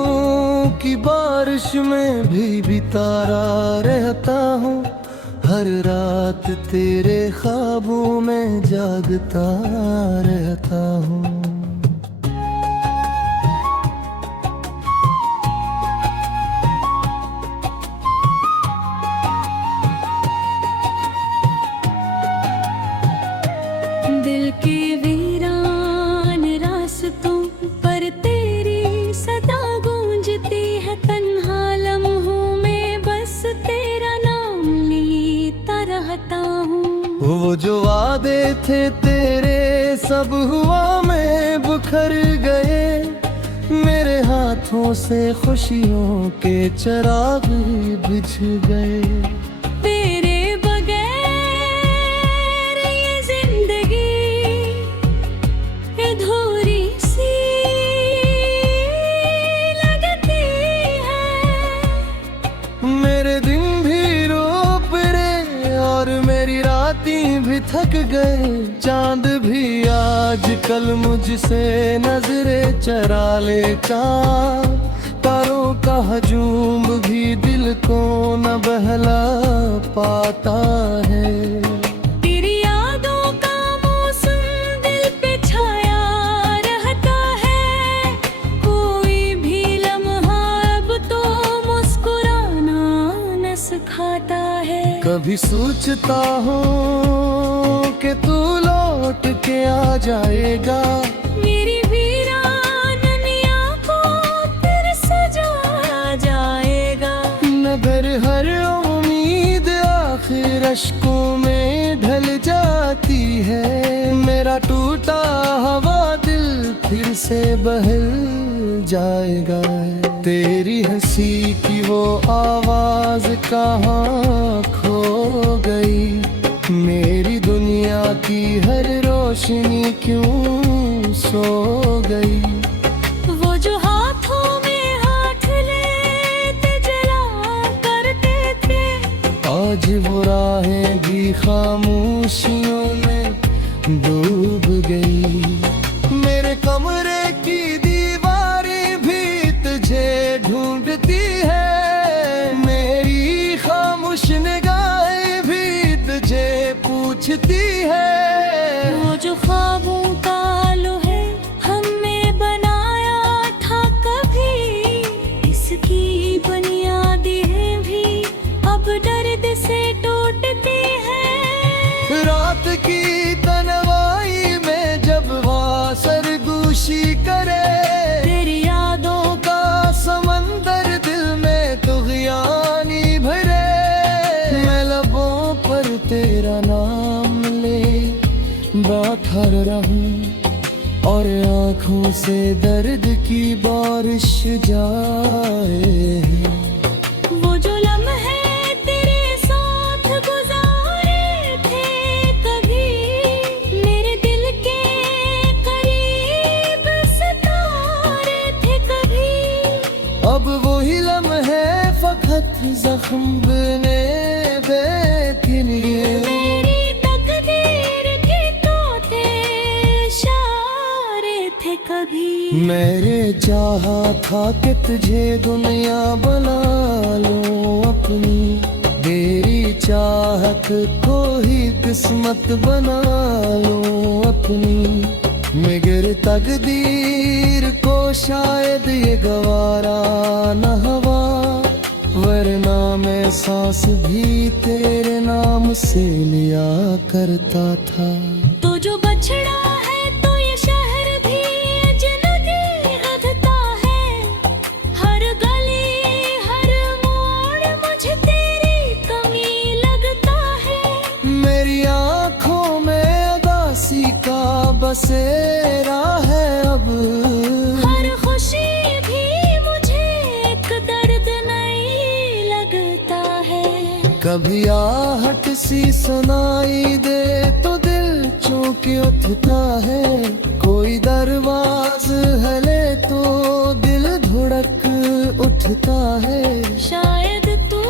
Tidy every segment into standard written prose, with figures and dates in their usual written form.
रातों की बारिश में भी बितारा रहता हूँ। हर रात तेरे ख्वाबों में जागता रहता हूँ। दिल के वीरान रास्तों पर तेरी सदा गूंजती है। तन्हा लम्हों में बस तेरा नाम लेता रहता हूँ। वो जो वादे थे तेरे सब हुआ में बिखर गए। मेरे हाथों से खुशियों के चिराग बुझ गए। तेरे बगैर ये जिंदगी अधूरी सी लगती है। मेरे दिन भी रो पड़े और मेरी रातें भी थक गए। चांद भी आज कल मुझसे नजरें चरा लेता। तारों का हजूम भी दिल को न बहला पाता है। तेरी यादों का मौसम दिल पे छाया रहता है। कोई भी लम्हा अब तो मुस्कुराना न सिखाता है। कभी सोचता हूँ कि तू लौट के आ जाएगा। मेरी वीरान आँखों फिर सजा जाएगा। मगर हर उम्मीद आखिर अश्कों में ढल जाती है। मेरा टूटा हवा दिल फिर से बहल जाएगा। तेरी हंसी की वो आवाज कहाँ खो गई। मेरी दुनिया की हर रोशनी क्यों सो गई। वो जो हाथों में हाथ लेते जला करते थे। आज वो राहें भी खामोशियों में डूब गई। मेरे कमरे की दीवारें भी तुझे ढूंढती है। मेरी खामोश निगाहें भी तुझे पूछती है। वो जो ख्वाबों का लोहे हमने बनाया था कभी। इसकी बुनियादें भी अब दर्द से टूटती है। रात की तन्हाई में जब वहाँ सरगोशी करे। तेरी यादों का समंदर दिल में तुग़यानी भरे। मैं लबों पर तेरा नाम ले बैठा रहूं और आँखों से दर्द की बारिश जाए। वो जो लम्हे तेरे साथ गुजारे थे कभी। मेरे दिल के करीब सितारे थे कभी। अब वही लम्हे फकत जख्म बने बेकिनिए। मेरी तकदीर के तोते इशारे थे कभी। मेरे चाहा था कि तुझे दुनिया बना लूं अपनी। तेरी चाहत को ही किस्मत बना लूं अपनी। मगर तकदीर को शायद ये गवारा न हवा। वरना मैं सांस भी तेरे नाम से लिया करता था। तो जो बछड़ा है तो ये शहर भी अजनबी लगता है। हर गली हर मोड़ मुझे तेरी कमी लगता है। मेरी आँखों में उदासी का बसेरा है अब। हर खुशी भी मुझे एक दर्द नहीं लगता है। कभी आहट सी सुनाई दे तो दिल चौंक उठता है। कोई दरवाज हिले तो दिल धड़क उठता है। शायद तू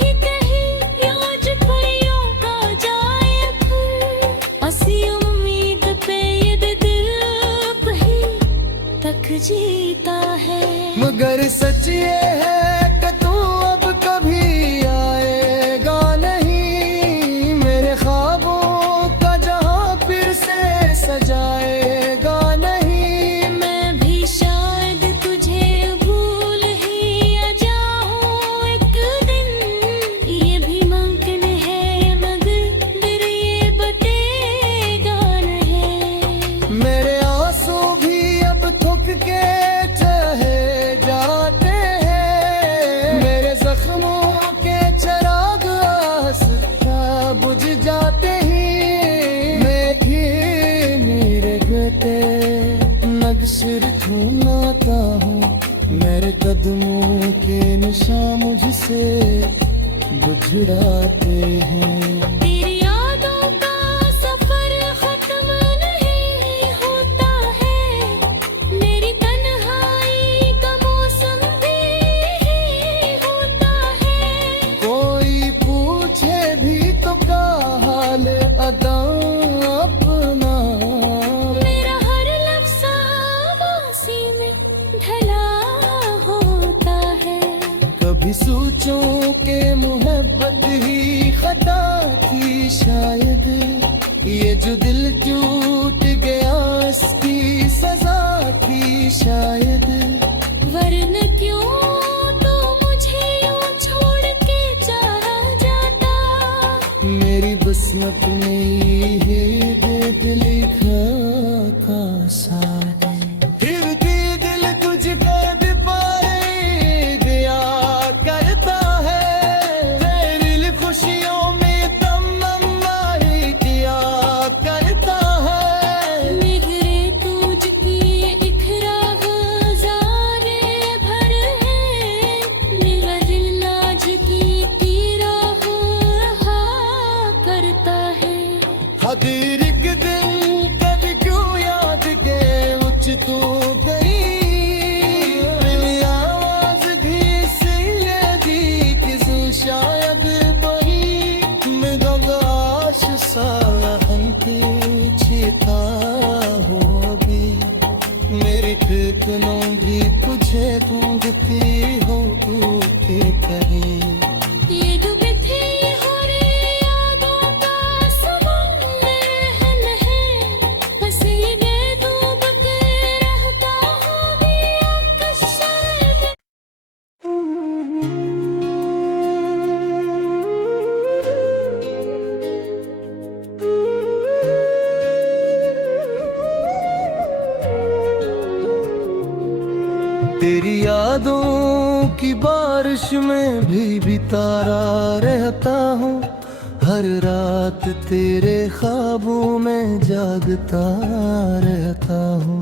ही कहीं आज परियों का जाए फिर। असी उम्मीद पे ये दिल कहीं तक जीता है। मगर सच ये है कि तू अब कभी आएगा नहीं, मेरे ख्वाबों का जहां फिर से सजाएगा नहीं। मैं भी शायद तुझे भूल ही आ जाऊं एक दिन, ये भी मुमकिन है मगर ये बतेगा नहीं। मेरे आंसू भी अब थुक के चहे जाते हैं, मेरे जख्मों के चिराग आस्था बुझ जाते ही। मैं ये मेरे गते नक्शर ढूंढता हूँ, मेरे कदमों के निशान मुझसे गुजराते हैं। तेरी यादों का सफर खत्म नहीं होता है, मेरी तन्हाई का मौसम भी होता है। कोई पूछे भी तो क्या हाल अदा अपना, मेरा हर लफ्ज़ आवाज़ी में ढला होता है। कभी सोचूं के मोहब्बत ही खता थी शायद, ये जो दिल टूट गया इसकी सजा थी शायद। वरन क्यों तो मुझे यूं छोड़ के चला जाता, मेरी किस्मत में ये दिल लिखा था साथ। फिर भी दिल तुझको भी पाए दिया करता है, तेरी खुशियों में तमन्ना ही किया करता है। निगरे तुझकी इखरा गुजारे भर है, निगर लाज की राह रहा करता है। हदीर एक दिन कभी क्यों याद के उच तू गई, मेरी आवाज भी सिले दी किसी शायद बही। मैं गवाश सा हम पीछे था हो अभी, मेरी फिक्रों भी तुझे ढूंढती हो तू के कहीं। ये डूबे थे हर यादों का समंदर है, बस ये डूब के रहता हूँ भी आकर्षण में। तेरी यादों की बारिश में भी बितारा रहता हूँ, हर रात तेरे ख्वाबों में जागता रहता हूँ।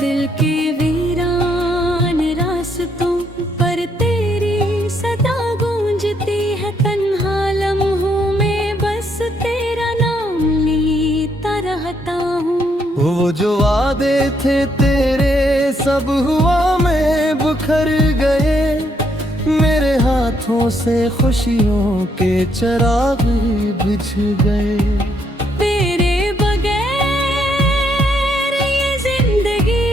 दिल के वीरान रास्तों पर तेरी सदा गूंजती है, तन्हा लम्हों में बस तेरा नाम लेता रहता हूँ। वो जो वादे थे तेरे सब हुआ में बिखर गए, मेरे हाथों से खुशियों के चिराग बुझ गए। तेरे बगैर ये जिंदगी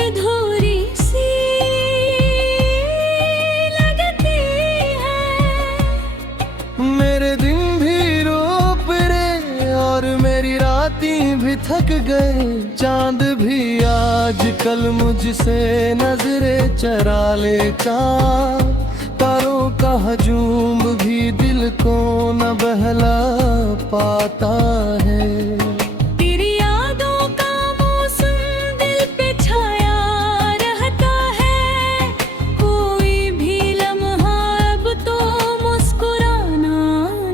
अधूरी सी लगती है। मेरे दिन भी रो पड़े और मेरी रातें भी थक गए, चांद भी आज कल मुझसे नजरें चरा लेता, तारों का हजूम भी दिल को न बहला पाता है। तेरी यादों का मौसम दिल पे छाया रहता है, कोई भी लम्हा अब तो मुस्कुराना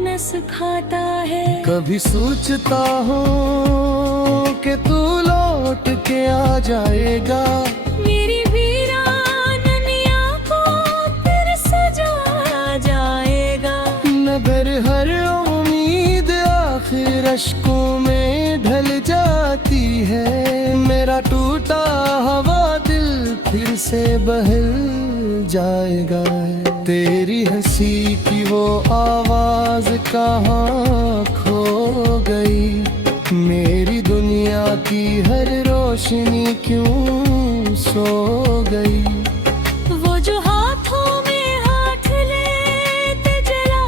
न सिखाता है। कभी सोचता हूँ कि तू लौट के आ जाएगा, मेरी वीरान आँखों फिर सजा जाएगा। मगर हर उम्मीद आखिर अश्कों में ढल जाती है, मेरा टूटा हवा दिल फिर से बहल जाएगा। तेरी हंसी की वो आवाज कहाँ खो गई, मेरी दुनिया की हर रोशनी क्यों सो गई। वो जो हाथों में हाथ लेते जला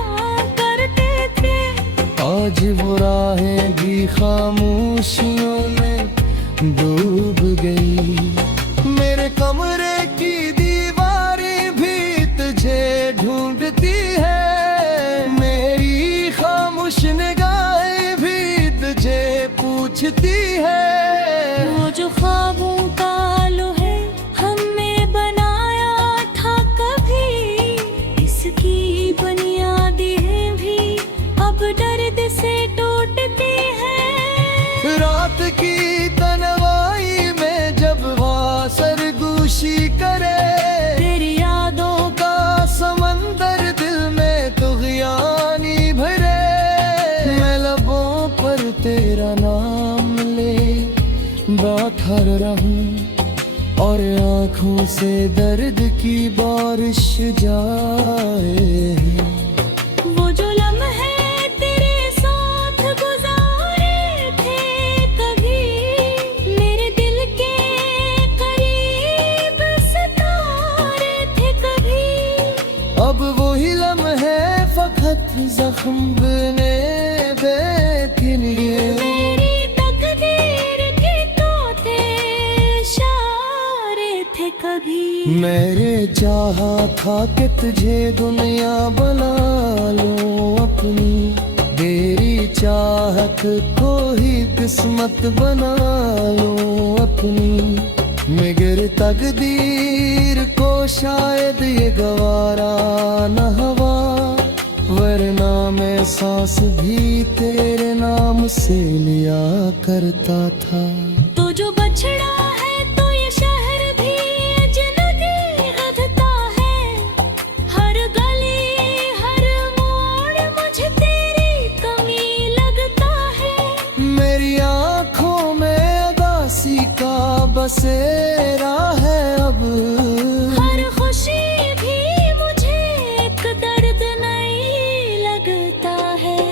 करते थे, आज वो राहें भी खामोशियों में डूब गई। मेरे कमरे की दीवारें भी तुझे ढूंढती है, मेरी खामोश निगाहें भी तुझे पूछती है। वो जो ख्वाबों का आलू है हमने बनाया था कभी, इसकी बुनियादें भी अब दर्द से टूटती हैं। रात की तन्हाई में जब वहाँ सरगोशी करे, तेरी यादों का समंदर दिल में तुग़यानी भरे। मैं लबों पर तेरा नाम ले बैठा रहूं और आँखों से दर्द की बारिश जाए। वो जो लम्हे तेरे साथ गुजारे थे कभी, मेरे दिल के करीब सतारे थे कभी, अब वही लम्हे फकत जख्म बने के लिए। मेरी तकदीर के तोते इशारे थे कभी। मेरे चाहा था कि तुझे दुनिया बना लो अपनी, तेरी चाहत को ही किस्मत बना लो अपनी। मगर तकदीर को शायद ये गवारा न हवा, वरना मैं सांस भी तेरे नाम से लिया करता था। तो जो बछड़ा है तो ये शहर भी अजनबी लगता है, हर गली हर मोड़ मुझे तेरी कमी लगता है। मेरी आँखों में उदासी का बसेरा है अब, हर खुशी भी मुझे एक दर्द नहीं लगता है।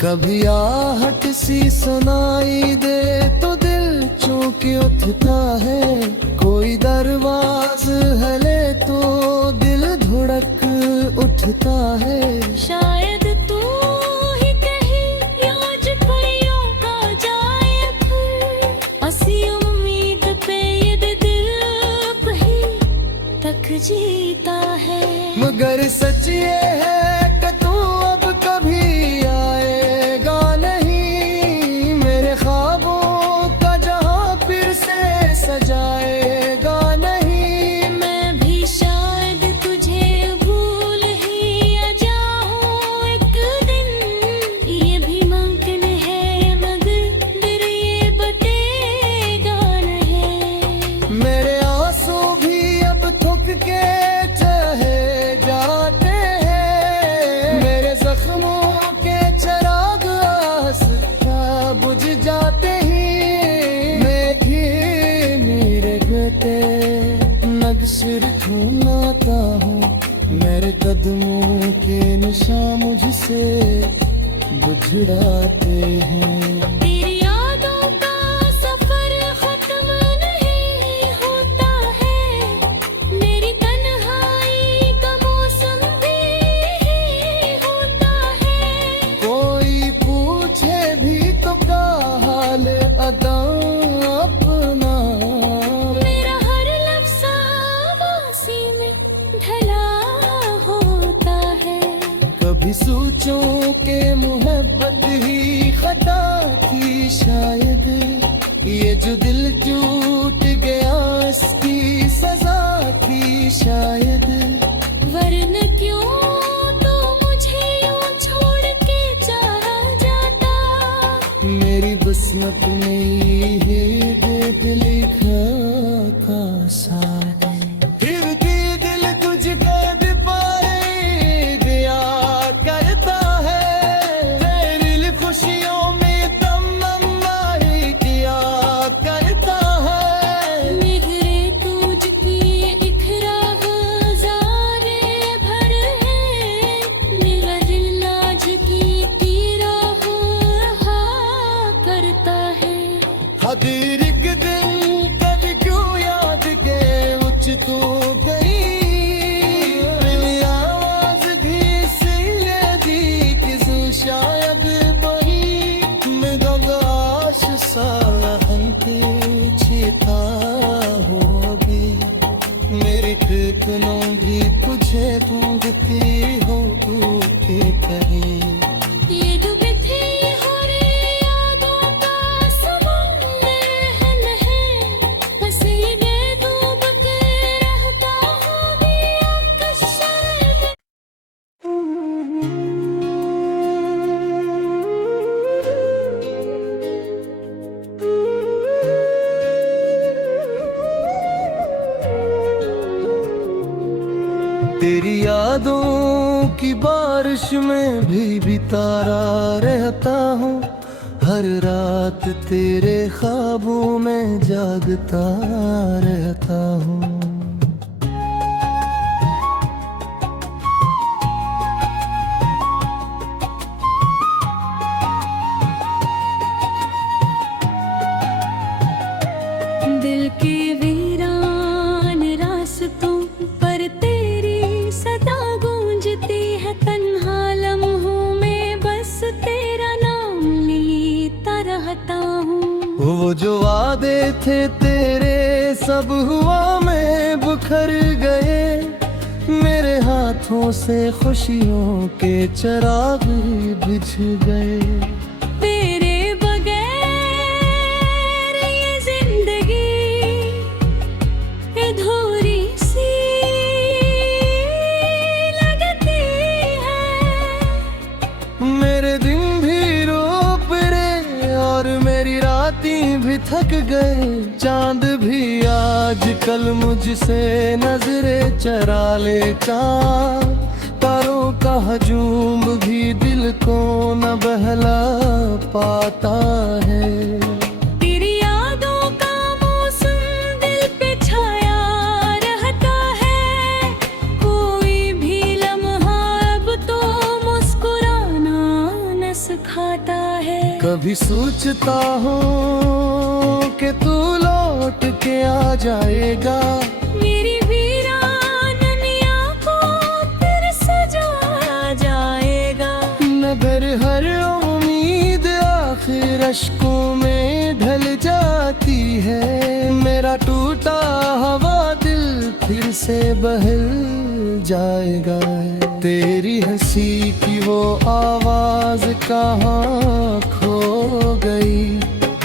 कभी आहट सी सुनाई दे तो दिल चौंक उठता है, कोई दरवाज हले तो दिल धड़क उठता है। शायद तू ही कहीं योज परियों का जाए फिर, असी उम्मीद पे ये दिल कहीं तक जीता है। मगर सच ये है कि तू अब कभी आएगा नहीं, मेरे ख्वाबों का जहां फिर से सजाएगा नहीं। मैं भी शायद तुझे भूल ही जाऊं एक दिन, ये भी मुमकिन है मगर ये बतेगा नहीं। मेरे आंसू भी अब थुक के ठहर जाते हैं, मेरे जख्मों के चिराग आस्था बुझ जाते ही। मैं मेरे गते नक्शर ढूंढता हूँ, मेरे कदमों के निशान मुझसे बुझड़ाते हैं। तेरी यादों का सफर खत्म नहीं होता है, मेरी तन्हाई का मौसम भी होता है। कोई पूछे भी तो क्या हाल अदा अपना, मेरा हर लफ्ज़ आवाज़ी में ढला होता है। कभी सोचूं के मोहब्बत ही खता थी शायद, ये जो दिल टूट गया इसकी सजा थी शायद। वरन क्यों तो मुझे यूं छोड़ के चला जाता, मेरी किस्मत में ये देख लिखा था साथ। फिर भी दिल तुझ कैद पाए दिया करता है, तेरी खुशियों में तमन्ना ही किया करता है। मेरे तुझकी मांगती हो तू के कहीं। ये जो बिखरी हो रे यादों का समुंदर है नहीं, बस ये डूब के रहता हूँ दिया कशर में। तेरी यादों की बारिश में भी बितारा रहता हूँ, हर रात तेरे ख्वाबों में जागता रहता हूँ। दिल के वीरान रास्तों पर तेरी सदा गूंजती है, तन्हा लम्हों में बस तेरा नाम लेता रहता हूँ। वो जो वादे थे तेरे सब हुआ में बिखर गए, मेरे हाथों से खुशियों के चिराग बुझ गए। तेरे बगैर ये जिंदगी अधूरी सी लगती है। मेरे दिन भी रो पड़े और मेरी रातें भी थक गए, चांद भी आज कल मुझसे नजरें चरा ले। चांद तारों का हजूम भी दिल को न बहला पाता है। तेरी यादों का मौसम दिल पे छाया रहता है, कोई भी लम्हा अब तो मुस्कुराना न सिखाता है। कभी सोचता हूँ कि तू लौट के आ जाएगा, मेरी वीरानिया को फिर सजाया जाएगा। मगर हर उम्मीद आखिर अश्कों में ढल जाती है। मेरा टूटा हवा दिल फिर से बहल जाएगा। तेरी हंसी की वो आवाज कहाँ खो गई,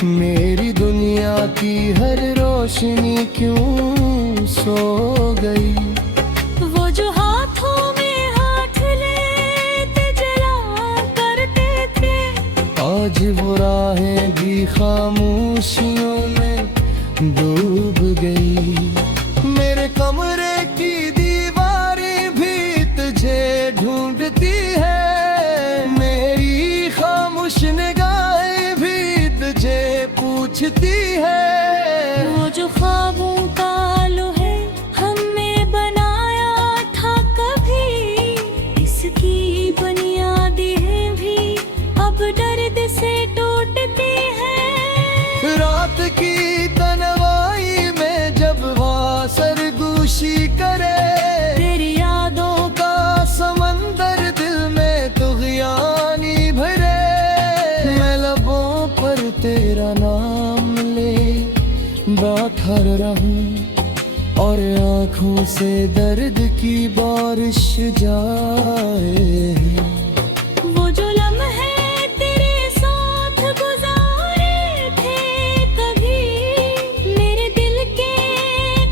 मेरी दुनिया की हर रोशनी क्यों सो गई। वो जो हाथों में हाथ लेते जला करते थे, आज वो राहें भी खामोशियों में डूब गई। मेरे कमरे की दीवारें भी तुझे ढूंढती है, मेरी खामोश निगाहें भी तुझे पूछती है। वो जो ख्वाबों का लोहे हमने बनाया था कभी, इसकी बुनियादें भी अब दर्द से टूटती हैं। रात की तन्हाई में जब वहाँ सरगोशी करे, तेरी यादों का समंदर दिल में तुग़यानी भरे। मैं लबों पर तेरा नाम ले बैठा रहूं और आँखों से दर्द की बारिश जाए। वो जो लम्हे तेरे साथ गुजारे थे कभी, मेरे दिल के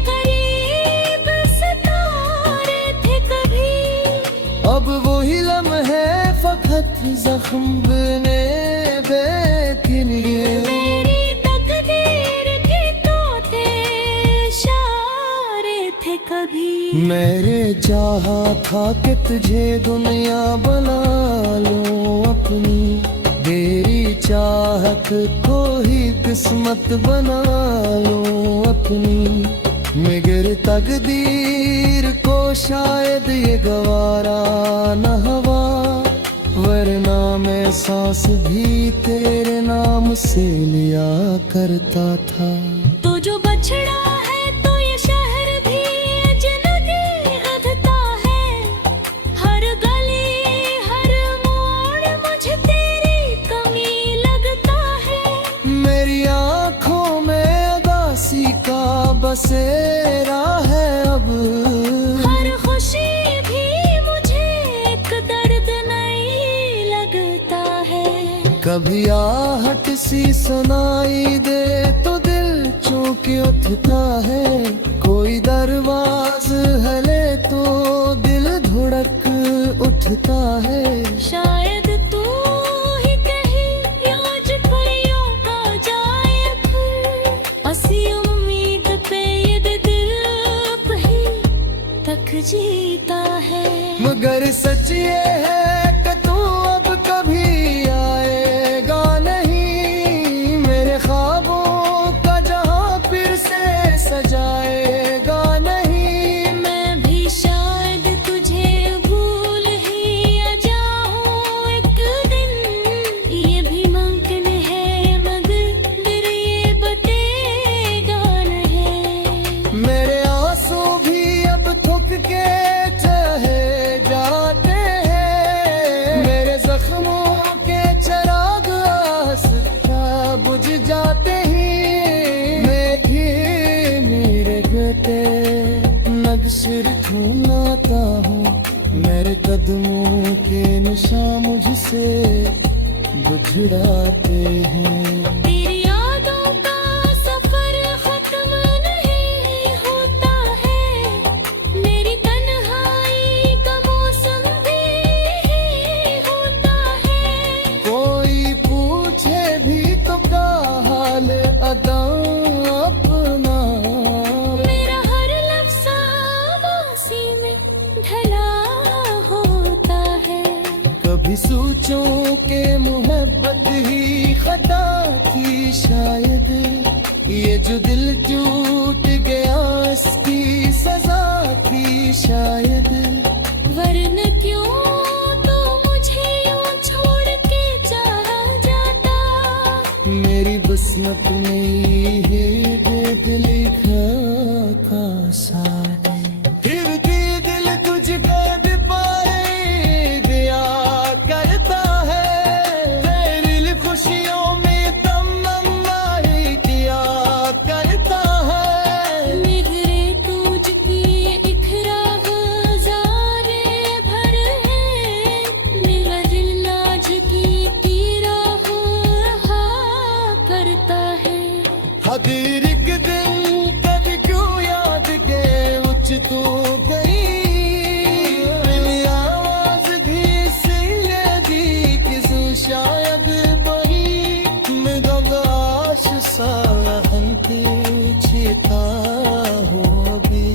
करीब सितारे थे कभी। अब वही लम्हे फकत जख्म बने के लिए। मेरी तकदीर के तोते इशारे थे कभी। मेरे चाहा था कि तुझे दुनिया बना लो अपनी, तेरी चाहत को ही किस्मत बना लो अपनी। मगर तकदीर को शायद ये गवारा न हवा, वरना मैं सांस भी तेरे नाम से लिया करता था। तो जो बछड़ा है तो ये शहर भी अजनबी अधता है, हर गली हर मोड़ मुझे तेरी कमी लगता है। मेरी आँखों में उदासी का बसेरा है अब, हर खुशी भी कभी आहट सी सुनाई दे तो दिल चौंक उठता है, कोई दरवाज हिले तो दिल धड़क उठता है। शायद तू ही कहीं आज परियों आ जाए फिर, असी उम्मीद पे ये दिल कहीं तक जीता है। मगर सच ये है कि तू अब कभी आएगा नहीं, मेरे ख्वाबों का जहां फिर से सजाएगा नहीं। मैं भी शायद तुझे भूल ही आ जाऊं एक दिन, ये भी मुमकिन है मगर ये बतेगा नहीं। मेरे आंसू भी अब थुक के चहे जाते हैं, मेरे जख्मों के चिराग आस्था बुझ जाते ही। मैं ये मेरे गते नक्शर ढूंढता हूँ, मेरे कदमों के निशान मुझसे गुजराते हैं। तेरी यादों का सफर खत्म नहीं होता है, मेरी तन्हाई का मौसम भी होता है। कोई पूछे भी तो क्या हाल अदा अपना, मेरा हर लफ्ज़ आवाज़ी में ढला होता है। कभी सोचूं के मोहब्बत ही खता थी शायद, ये जो दिल टूट गया इसकी सजा थी शायद। वरन क्यों तो मुझे यूं छोड़ के चला जाता, मेरी किस्मत में ये दिल लिखा था सारे। फिर भी दिल तुझको भी पाए दिया करता है, तेरे लिए खुशियों में तमन्नाएं किया करता है। निगरे तुझकी इखरा गुज़ारे भर है, मेरा दिल आज की राह रहा करता है। हदीर एक दिन कभी क्यों याद के उच तू गई, मेरी आवाज भी सिले दी किसी शायद वही। मैं गवाश साहनती जीता हूँ अभी,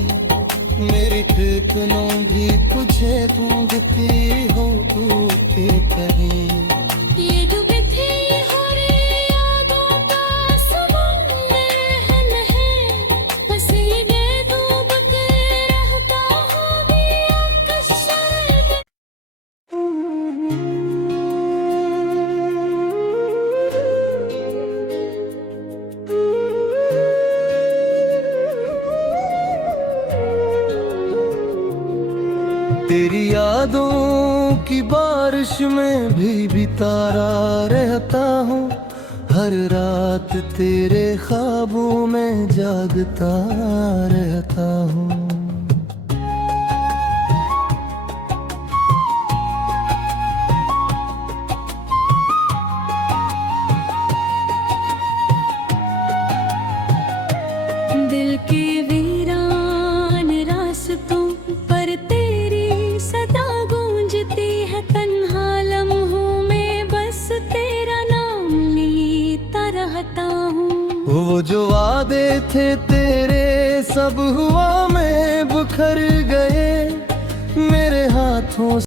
मेरी फिक्रों भी तुझे ढूंढती हो तू के कहीं। ये डूबे थे हर यादों का समुंदर है, बस ये डूब के रहता हूँ भी अक्सर में। तेरी यादों की बारिश में भी बितारा रहता हूँ, हर रात तेरे ख्वाबों में जागता रहता हूँ। दिल के वीरान रास्तों पर तेरी सदा गूंजती है, तन्हा लम्हों में बस तेरा नाम लेता रहता हूँ। वो जो वादे थे तेरे सब हुआ में बिखर गए, मेरे हाथों